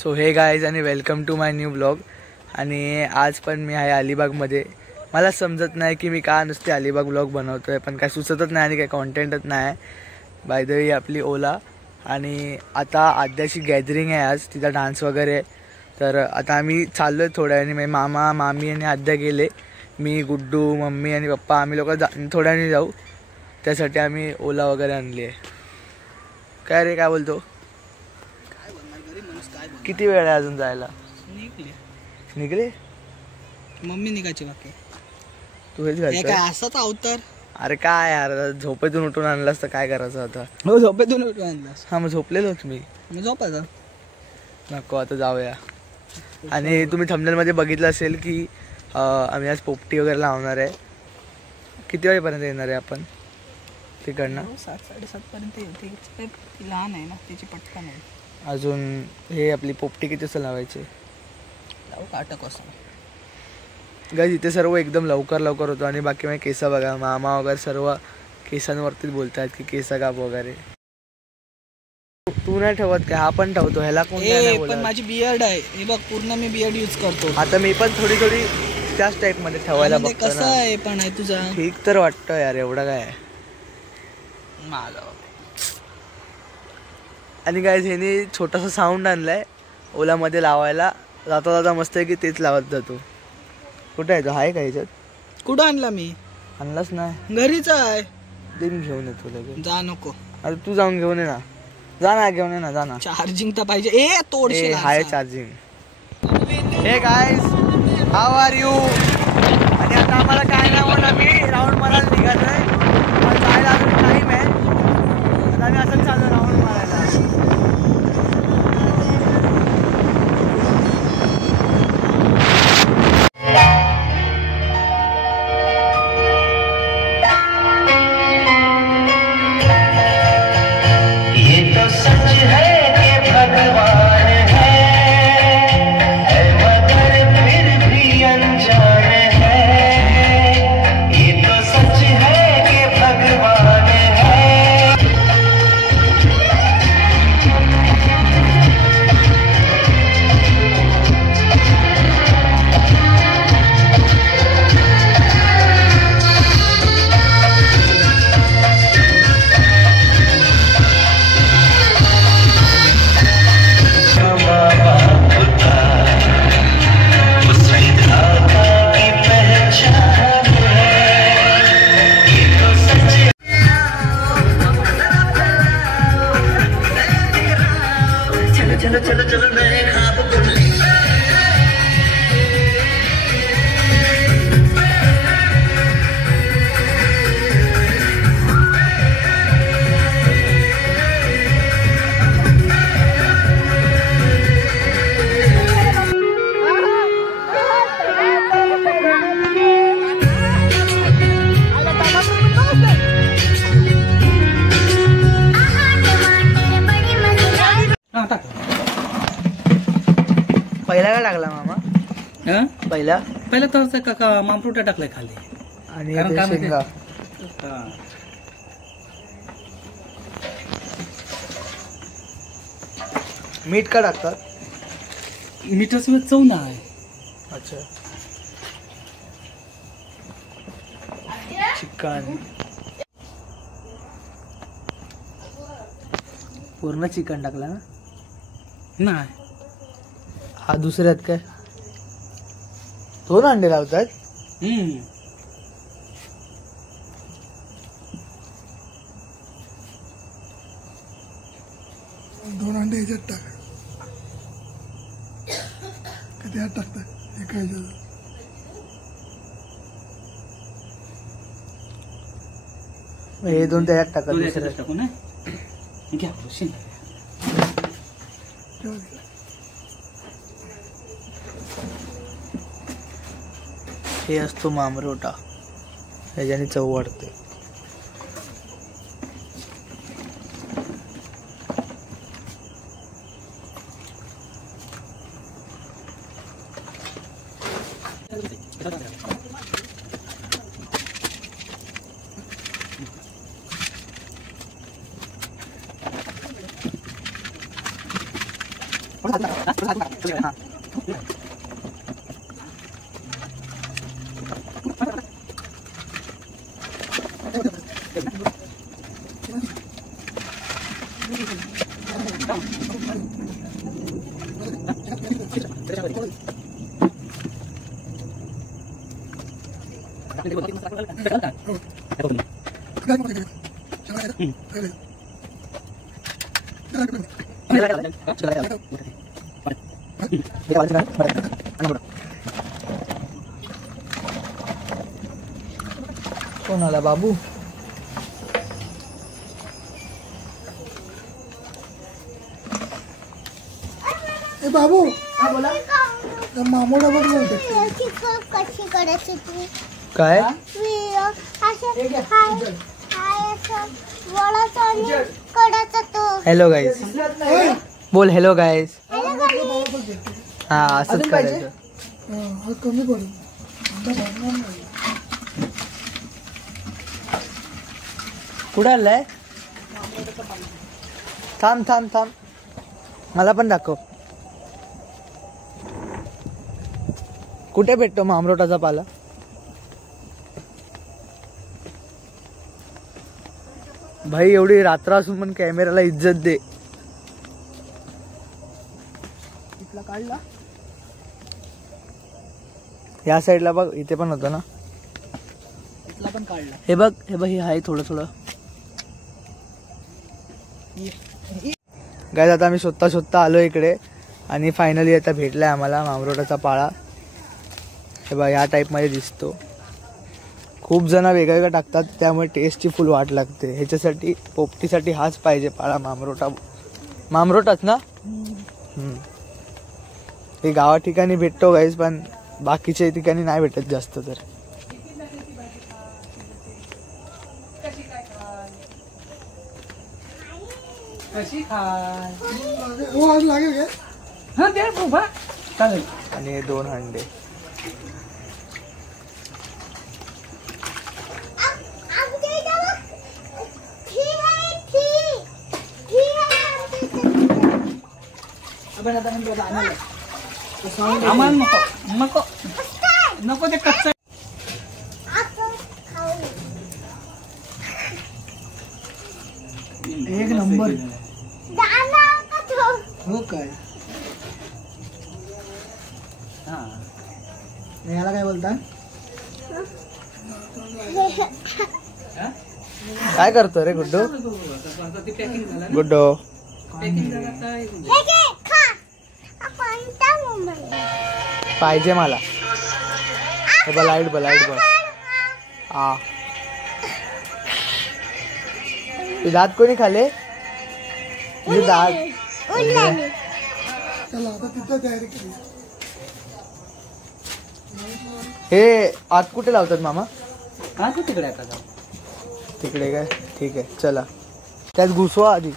So hey guys आणि welcome to my new blog. आणि आज पण मी आहे अलिबागमध्ये. मला समजत नाही की मी का नुसते अलिबाग ब्लॉग बनवतोय, पण काय सुचतच नाही आणि काय कॉन्टेंटच नाही. बाय द वे आपली ओला. आणि आता आद्याची गॅदरिंग आहे आज, तिचा डान्स वगैरे. तर आता आम्ही चाललो आहे थोड्या वेळाने. मामा मामी आणि आद्या गेले, मी गुड्डू मम्मी आणि पप्पा आम्ही लोक थोड्या वेळाने जाऊ. त्यासाठी आम्ही ओला वगैरे आणली आहे. काय रे काय बोलतो? किती वेळ आहे अजून जायला? निघले मम्मी निघायची बाकी. तू हेच घालतोय? काय असाच अवतार? अरे काय यार, झोपेतून उठून आणलास तर काय करायचं आता? हो झोपेतून उठून आणलास? हा मग झोपलेलोच मी. झोपायचं नको, आता जाऊया. आणि तुम्ही थंबनेलमध्ये बघितलं असेल की आम्ही आज पोपटी वगैरे लावणार आहे. किती वेळेपर्यंत येणार आहे आपण तिकडनं? 7-7:30 पर्यंत येते. लहान आहे ना, त्याची पटकन आहे. अजून हे आपली पोपटी किती वाजता लावायची? लावू का 8 वाजता? गाईज इथे सर्व एकदम लवकर होतो. आणि बाकी माझे केस बघा, मामा वगैरे सर्व केसांवरतीच बोलतात की केस काप वगैरे. तू नाही ठेवत काय? हा पण ठेवतो. ह्याला कोण नाही बोलत. पण माझी बियर्ड आहे, हे बघ पूर्ण मी बियर्ड यूज करतो. आता मी पण थोडी त्याच टाइप मध्ये ठेवायला बघतो. कसं आहे पण आहे तुझा? ठीक तर वाटतं यार, एवढं काय आहे माझं. आणि गाईज ह्यानी छोटासा साऊंड आणलाय ओलामध्ये लावायला. जाता जाता मस्त आहे की तेच लावत जातो. कुठे आहे तो? आहे का ह्याच्यात? कुठं आणला मी? आणलाच नाही? घरीच आहे. दिन घेऊन येतो लगेच. जा नको. अरे तू जाऊन घेऊन ये ना. जा ना, घेऊन ये ना, जा ना. चार्जिंग तर पाहिजे. तोडशील. हाय चार्जिंग. हे गाईज, हाऊ आर यू? आणि आता आम्हाला काय नाही म्हणलं, मी राऊंड मारायला निघालोय. पण जायला अजून टाईम आहे. आता आम्ही असंच चाललो राऊंड मारायला. पहिला काय टाकला मामा? पहिला तर मामफ्रुटा टाकलाय खाली. आणि शेंगा. मीठ का टाकतात? मिठासोबत चव नाही. अच्छा. चिकन, पूर्ण चिकन टाकला ना? नाही. हा दुसऱ्यात काय 2 अंडे लावतात? 2 अंडे ह्याच्यात टाक. कधी ह्यात टाकतात एका ह्याच्यात. हे 2 त्याच्यात टाकत. टाकू ना. हे असतो मामरोटा, ह्याच्याने चव वाढते. कोण आला बाबू? ए बाबू हा बोला. मामोडा बघ नव्हते कशी करायची ती काय करायचा तो हॅलो गाईज बोल. Hello guys. हा असंच करायचं. हा कमी पडेल अंडा भाजणार नाही. कुठं आलाय? थांब थांब थांब मला पण दाखव. कुठे भेटतो मग आमरोटाचा पाला? भाई एवढी रात्र असून पण कॅमेराला इज्जत दे. इथला काढला या साईडला बघ, इथे पण होतं ना. इथला पण काढला. हे बघ हे बघ, हे आहे थोडं थोडं. गाईज आता आम्ही शोधता आलो इकडे आणि फायनली आता भेटलाय आम्हाला मामरोटाचा पाळा. हे बघा या टाईपमध्ये दिसतो. खूप जण वेगवेगळं टाकतात त्यामुळे टेस्टची फुल वाट लागते. ह्याच्यासाठी पोपटीसाठी हाच पाहिजे पाळा, मामरोटाच ना. हे गावा ठिकाणी भेटतो गाईज, पण बाकीच्या ठिकाणी नाही भेटत जास्त. तर हो आज लागेल काय? आणि हे 2 अंडे. आम्हाला नको नको ते कच्चं. एक नंबर. हो काय याला काय बोलता? काय करतो रे गुड्डो? गुड्डो पाहिजे मला. हे बघ लाईट बघ. हा ते दात कोणी खाले? तुझे दात. चला आता तिथं तयारी केली. हे आत कुठे लावतात मामा? हा तू तिकडे आता तिकडे काय? ठीक आहे चला त्यात घुसवा आधी.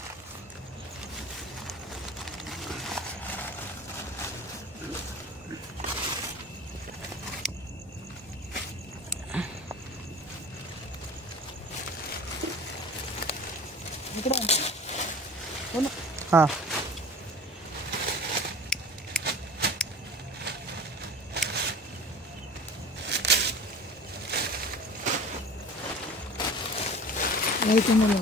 हा नाही तुम्हाला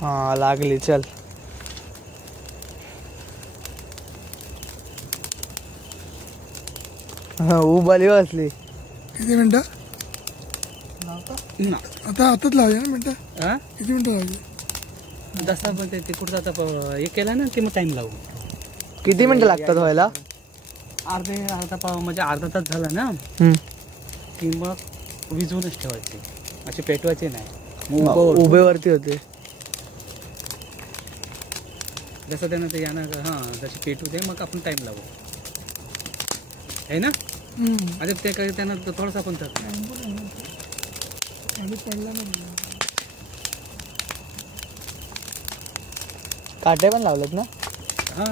हा लागली. चल उभाली वाचली. किती मिनिटं? आता आताच लावूया ना मिनिटं. किती मिनिटं लावली? जसा पण ते कुठं आता हे केलं ना ते मग टाइम लावू. किती मिनिटं लागतात व्हायला? अर्धा पाव म्हणजे अर्धा तास झाला ना की मग विजवूनच ठेवायचे, असे पेटवायचे नाही. उभेवरती होते जसं त्यानं ते यानं. हां जसे पेटू दे मग आपण टाइम लावू आहे ना. अरे ते काही त्यांना थोडासा पण तर काटे पण लावलेत ना. हा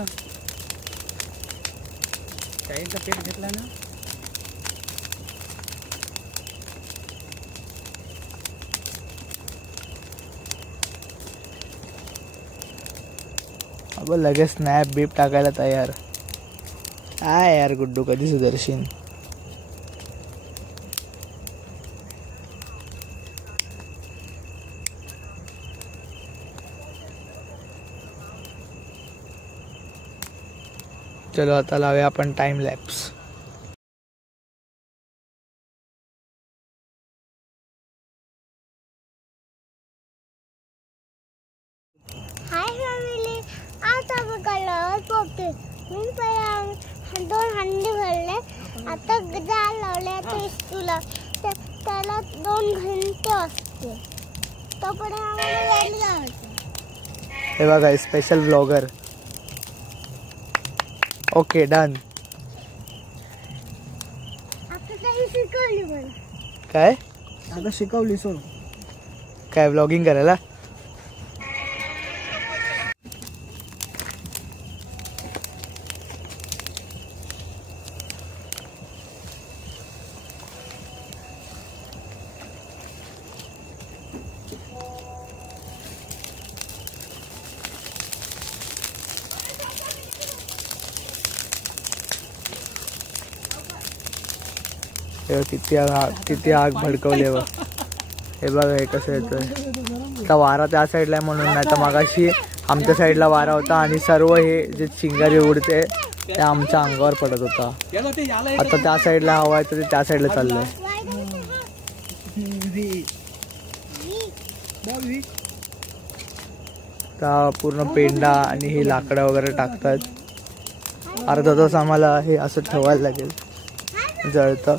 चाईचा पेट घेतला ना. अब लगेच स्नॅप बीप टाकायला तयार. काय यार गुड्डू, कधी सुदर्शीन. चलो आता लावूया आपण टाइम लॅप्स. हाय फॅमिली, आता मी कलर पोपते. मी पहिला 2 हंडी भरले, आता जाळ लावले. आता इस्टूला त्याला 2 घंटे असते, तोपर्यंत आम्हाला वेळ लावायचं. हे बघा स्पेशल ब्लॉगर. Okay done. आता तरी शिकवली मला. काय आता शिकवली सोड. काय ब्लॉगिंग करायला. किती आग भडकवले बघ. हे बघा हे कसं येतोय. आता वारा त्या साईडला आहे म्हणून, नाही तर मगाशी आमच्या साईडला वारा होता आणि सर्व हे जे चिंगारी उडते ते आमच्या अंगावर पडत होता. आता त्या साईडला हवा आहे तर ते त्या साईडला चाललंय. आता पूर्ण पेंडा आणि हे लाकडं वगैरे टाकतात. अर्धा तास आम्हाला हे असं ठेवायला लागेल, जळतं.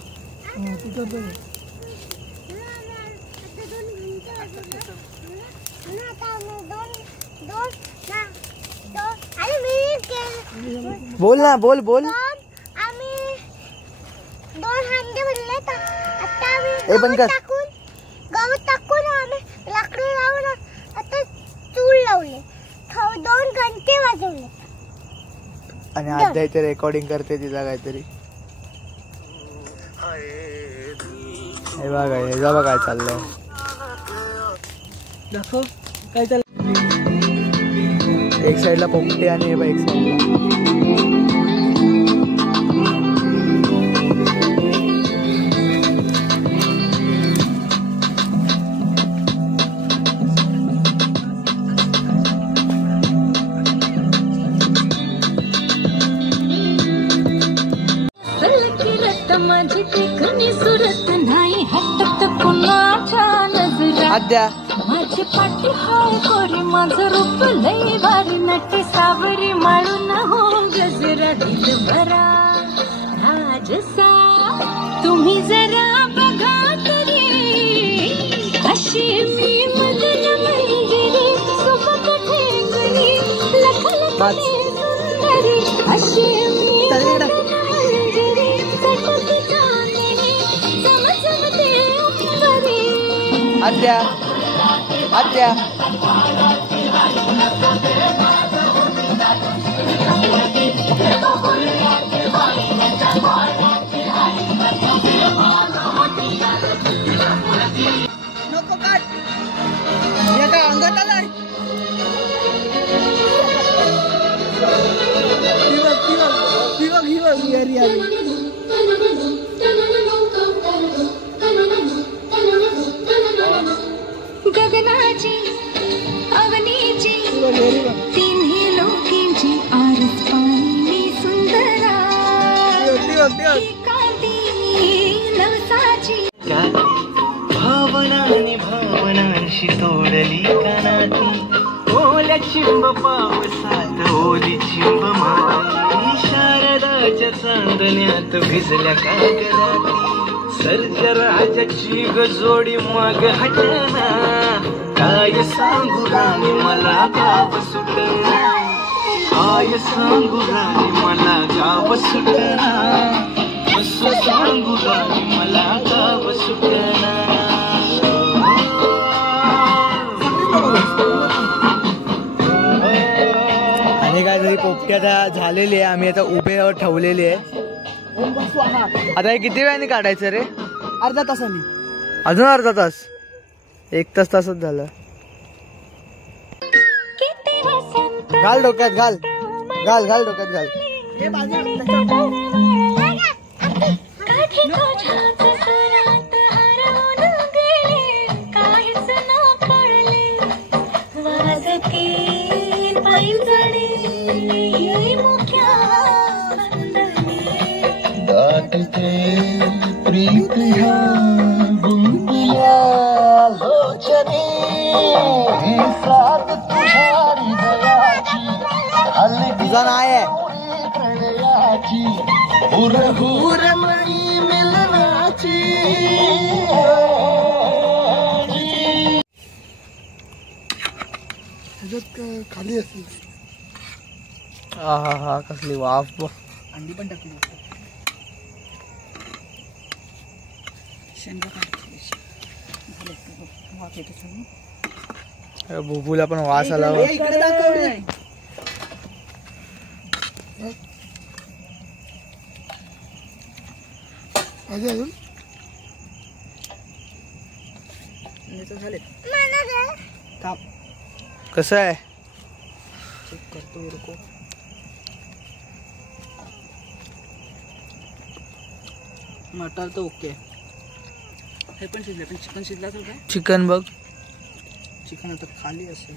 बोल ना, बोल बोल. आम्ही 2 हंडे भरले. आता आम्ही ए, बंद कर. गवत टाकून आम्ही लाकडं लावून आता चूल लावले. 2 घंटे वाजवले. आणि आता इथे रेकॉर्डिंग करते तिला काहीतरी. हे बघा, हे बघा काय चाललंय. दाखव काय चाललंय. एक साईडला पोपटे आणि हे बघ एक साईडला. आद्या माझी पाठी हाय गोरी, माझं रूप लई भारी, नटी सावरी माळून हो गजरा दिल भरा राजसा. तुम्ही जरा बघा तरी, अशी मी मदन मंजिरी, सोबत ठेंगरी, लखलखी सुंदरी, अशी मी मदन मंजिरी, सटक चांदणी, चमचमते अंबरी. आद्या आद्या नको काट. हे काय अंगात आलाय. गगनाची अवनीची तिन्ही लोकींची आरस पाणी सुंदरा, कांती नवसाची. भावनांनी भावनांशी तोडली कानाती, ओल्या चिंब पावसात ओली चिंब माती, शारदाच्या चांदण्यात भिजल्या कागदाती, सर्जराजाची गजोडी माग हटना, काय सांगू राणी मला गाव सुटना, काय सांगू राणी मला गाव सुटना. आता झालेली आहे. आम्ही आता उभे ठेवलेली आहे. आता हे किती वेळाने काढायचं रे? अर्धा तासाने. अजून अर्धा तास? 1 तासच झालं. घाल डोक्यात, घाल घाल घाल डोक्यात घाल. तुझा नाही आहे. खाली असते. हा हा हा कसली वाफ. अंडी पण टाकली. भुबूला पण वास आला. इकडे दाखव. अजून झाले. कसं आहे? चेक करतो रुको. मटर तर ओके. हे पण शिजले. पण चिकन शिजला तर काय? चिकन बघ. चिकन आता खाली असेल.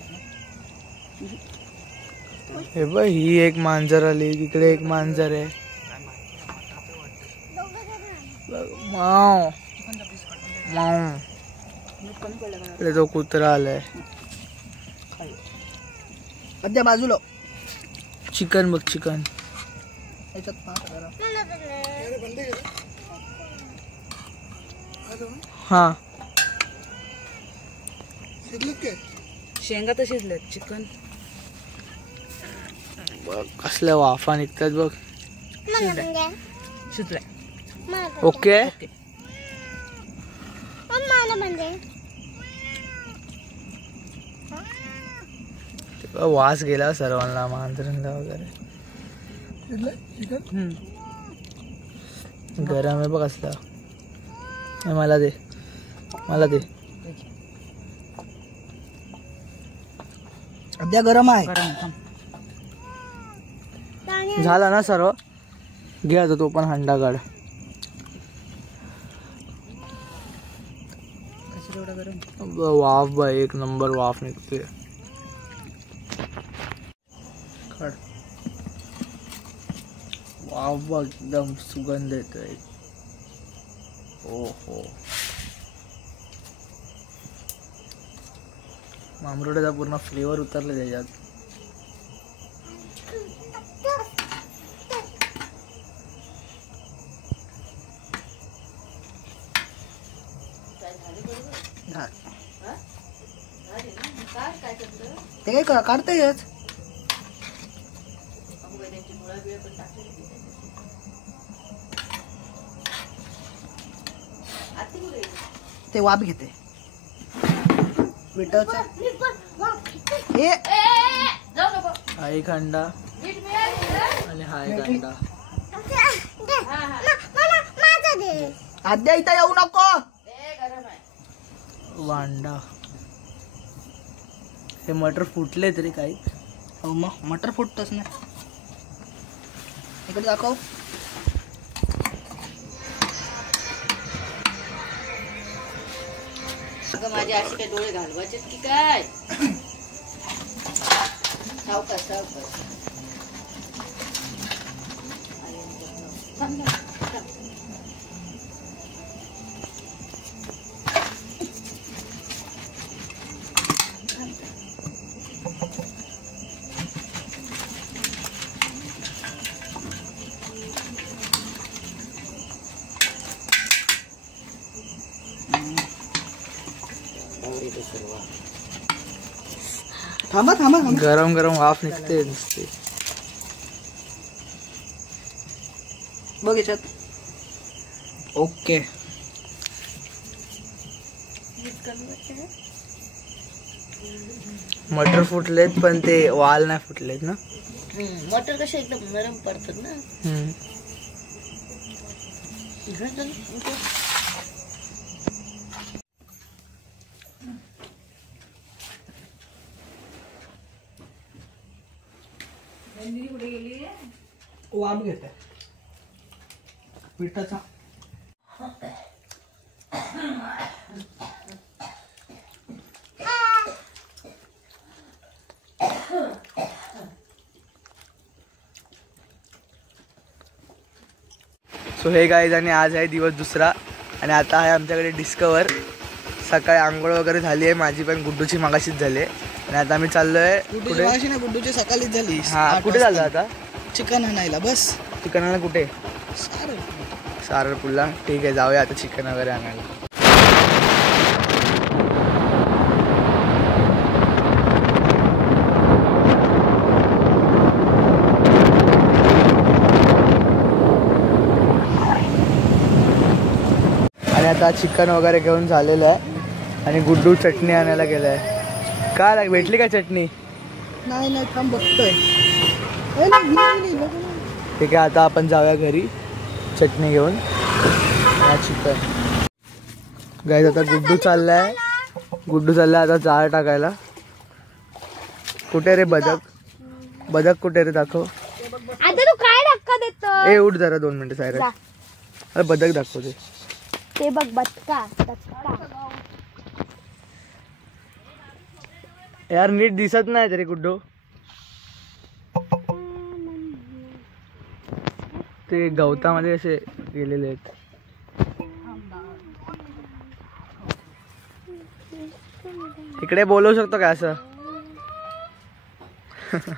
हे बघ, ही एक मांजर आली. इकडे एक मांजर आहे. माव माव. इकडे तो कुत्रा आलाय. अद्या बाजूला चिकन बघ, चिकन. हा शेंगा तर शिजल्यात. चिकन बघ कसल्या वाफा निघतात बघ. शिजलाय. ओके. वास गेला सर्वांना, मांजरांना वगैरे. गरम आहे बघ असला. मला दे, मला दे. अद्या गरम आहे. झाला ना सर्व? घे आता तो पण हंडा काढ. वाफ बाय, एक नंबर वाफ निघते. वाफ बघ, एकदम सुगंध येतोय. ओहो, मामरोड्याचा पूर्ण फ्लेवर उतरला त्याच्यात. ते काय काढतायच. ते वाफ घेते. हा एक अंडा आणि हा एक अंडा. आद्या इथं येऊ नको. वांडा. हे मटर फुटले तरी काही. हो मग मटर फुटतच ना. इकडे दाखव. माझे असे काय डोळे घालवायचे की काय? सावकाश सावकाश. थांबा थांबा थांबा. गरम गरम वाफ निघते नुसते. बघ याच्यात. ओके. मटर फुटलेत पण ते वाल नाही फुटलेत ना. मटर कसे एकदम नरम पडतात ना. वाफ घेते पिठाचा. सो हे गाईज आणि आज आहे दिवस दुसरा आणि आता आहे आमच्याकडे डिस्कवर. सकाळी आंघोळ वगैरे झाली आहे माझी पण गुड्डूची मागाशीच झाली आहे आणि आता आम्ही चाललोय कुठे. गुड्डूची सकाळीच झाली. हा कुठे चाललो आता. चिकन आणायला. बस चिकन आणायला कुठे. सारळपूरला. ठीक आहे जाऊया आता चिकन वगैरे आणायला. आणि आता चिकन वगैरे घेऊन झालेलं आहे आणि गुड्डू चटणी आणायला गेलाय. काय भेटली का चटणी. नाही थांब बघतोय. ठीक आहे आता आपण जाऊया घरी चटणी घेऊन. चिकन गाईज आता गुड्डू चाललाय आता जाळ टाकायला. कुठे रे बदक कुठे रे दाखव. आता तू काय धक्का देतो. ए उठ जरा 2 मिनिटं सायरा. अरे बदक दाखवते ते बघ बदका. यार नीट दिसत नाही तरी गुड्डू. ते गवतामध्ये असे गेलेले आहेत. इकडे बोलवू शकतो का असं.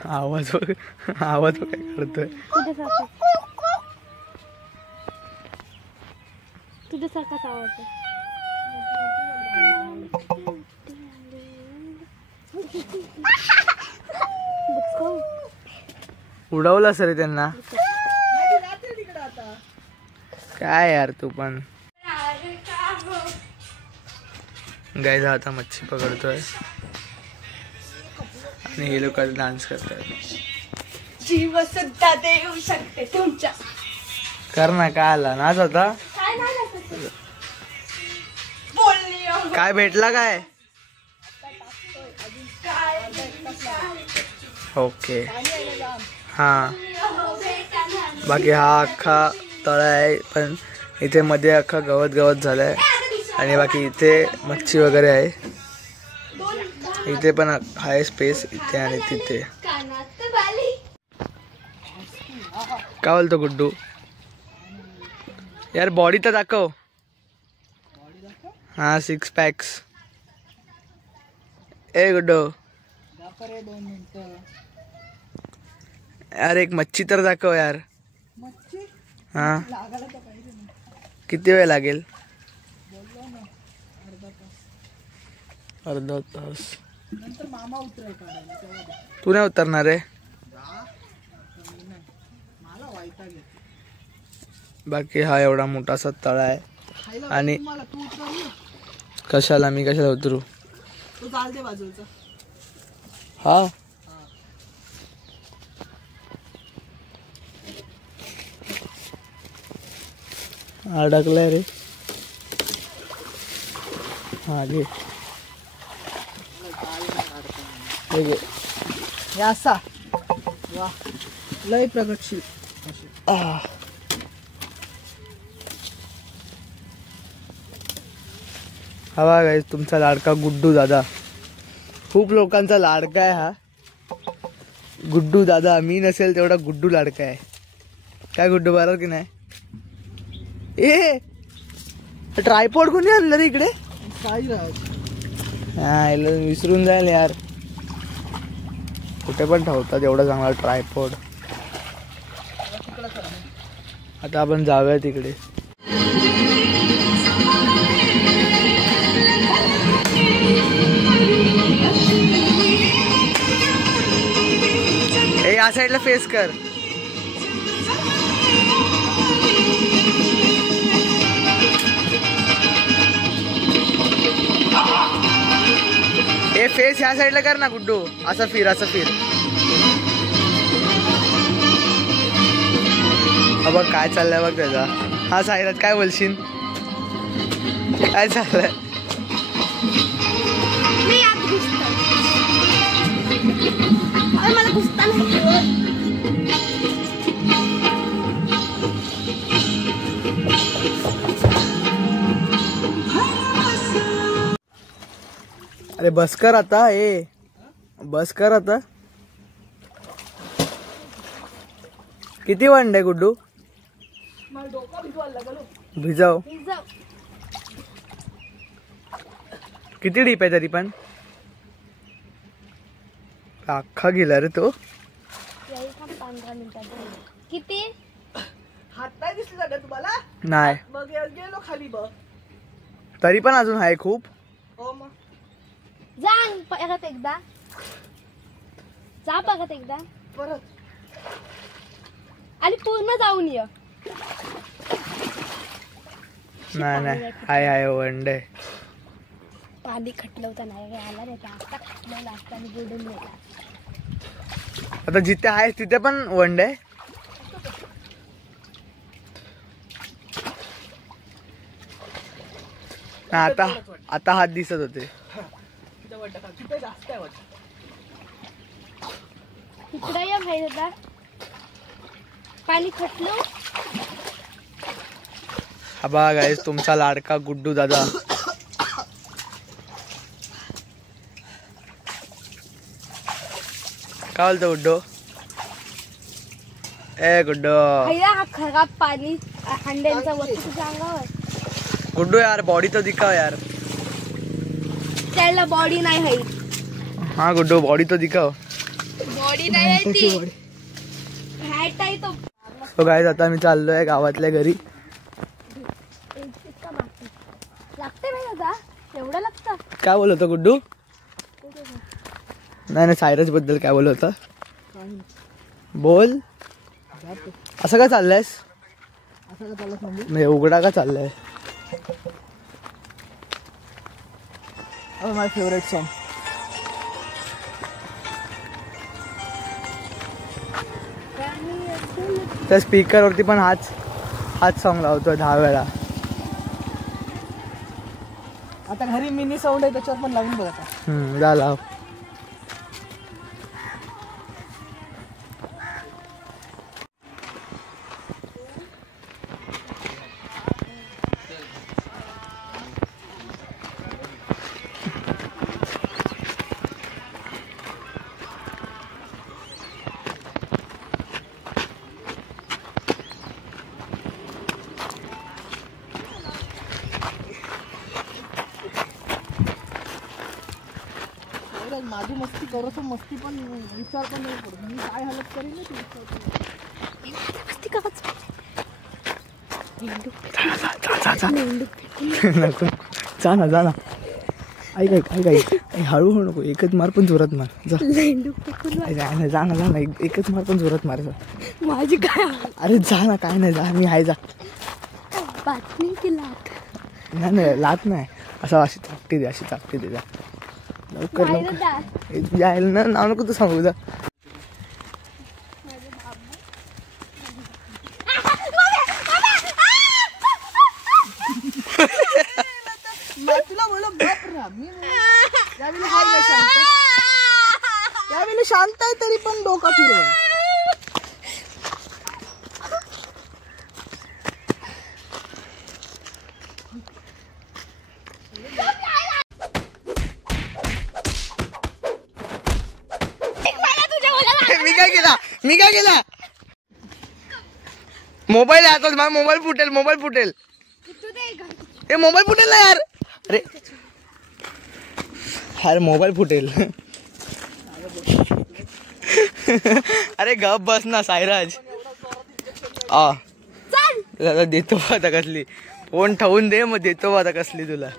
आवाज काय करतोय. तुझ्यासारखाच आवाज आहे. उडवलं सर त्यांना. काय यार तू पण. गाईज आता मच्छी पकडतोय आणि हे लोक डान्स करतात. जीव सुद्धा देऊ शकते तुमच्या. कर ना काय आला नाच होता. काय भेटला काय. ओके हा. बाकी हा अख्खा तळा आहे पण इथे मध्ये अख्खा गवत झालाय आणि बाकी इथे मच्छी वगैरे आहे. इथे पण आहे स्पेस इथे आणि तिथे. काय बोलतो गुड्डू. यार बॉडी तर दाखव. हा 6 पॅक्स. ए गुड्डू यार एक मच्छी तर दाखव यार. हा किती वेळ लागेल. अर्धा तास. तू नाही उतरणार आहे. बाकी हा एवढा मोठासा तळा आहे आणि कशाला मी कशाला उतरू. हा अडकलाय रे. हा घे असा वा लय प्रगतशील. हवा गाईस तुमचा लाडका गुड्डू दादा. खूप लोकांचा लाडका आहे हा गुड्डू दादा. मी नसेल तेवढा गुड्डू लाडका आहे. काय गुड्डू बरोबर की नाही. ए ट्रायपॉड कोणी आणलं रे इकडे. हा विसरून जाईल यार. कुठे पण ठेवतात एवढा चांगला ट्रायपॉड. आता आपण जाऊया तिकडे. ए या साईडला फेस कर. ए फेस ह्या साईडला कर ना गुड्डू, असं फिर असं फिर. बघ काय चाललंय बघ त्याचा. हा साईराज काय बोलशील, काय चाललंय? मला घुसता नाही. अरे बस कर आता, बस कर आता. किती वंड आहे गुड्डू? भिजाव. किती डीप आहे तरी पण? अख्खा गेला रे तो. 15 मिनिटात किती हात नाही दिसले ना तुम्हाला? नाही मग गेलो खाली बघ. तरी पण अजून आहे खूप. हो मग जा परत एकदा, जा परत एकदा परत आणि पूर्ण जाऊन ये. नाही आहे वंड आहे. पाणी खटलं होतं नाही आला नाही, आता खटलं असतं आणि बुडून गेला. आता जिथे आहे तिथे पण वंड आहे. आता हात दिसत होते. तिथे जास्त आहे वाटतं. इकडे या भाई दादा, पाणी खटलं. हा बघा गाईस तुमचा लाडका गुड्डू दादा. काय बोलतो गुड्डू? ए गुड्डू. भैया हा खराब पाणी हंड्यांचा वस्तू तुझ्या अंगावर. गुड्डू यार बॉडी तो दिखाव यार. त्याला बॉडी नाही आहे. हाँ गुड्डू बॉडी तो दिखाव. बॉडी नाही आहे ती, फॅट आहे तो. तो गाईस आता मी चाललोय गावातल्या घरी. लागते भाई दादा, एवढं लागतं? काय बोलत होता गुड्डू? नाही सायरस बद्दल काय बोलत होता? बोल. असं का चाललंयस? म्हणजे उघडा का चाललाय? माय फेवरेट सॉन्ग. त्या स्पीकर वरती पण हाच सॉन्ग लावतो 10 वेळा. आता घरी मिनी साऊंड आहे त्याच्यावर पण लावून बघा. जा लाव. माझी मस्ती करो तो मस्ती पण विचार पण नाही पडत. मी काय हालत करीन ना ती मस्ती करायचं. नको जा ना. ऐक हळूहळू नको. एकच मार पण जोरात मार. जा ना एकच मार पण जोरात मार. माझी काय अरे जा ना. काय नाही जा. मी आहे जा. बातमी की लाट? नाही लात नाही. असं अशी चापटी दे जा. लवकर यायला ना नाव नको तू सांगू जा. तुला बोलो गप राहा. मी त्यावेळी हाय ना शांत, त्यावेळी शांत आहे तरी पण डोका फिरव. मी काय केला? मोबाईल आहे आता. मोबाईल फुटेल. ए मोबाईल फुटेल ना यार. अरे मोबाईल फुटेल. अरे गप बस ना सायराज. देतो आता कसली. फोन ठेवून दे मग देतो आता कसली तुला.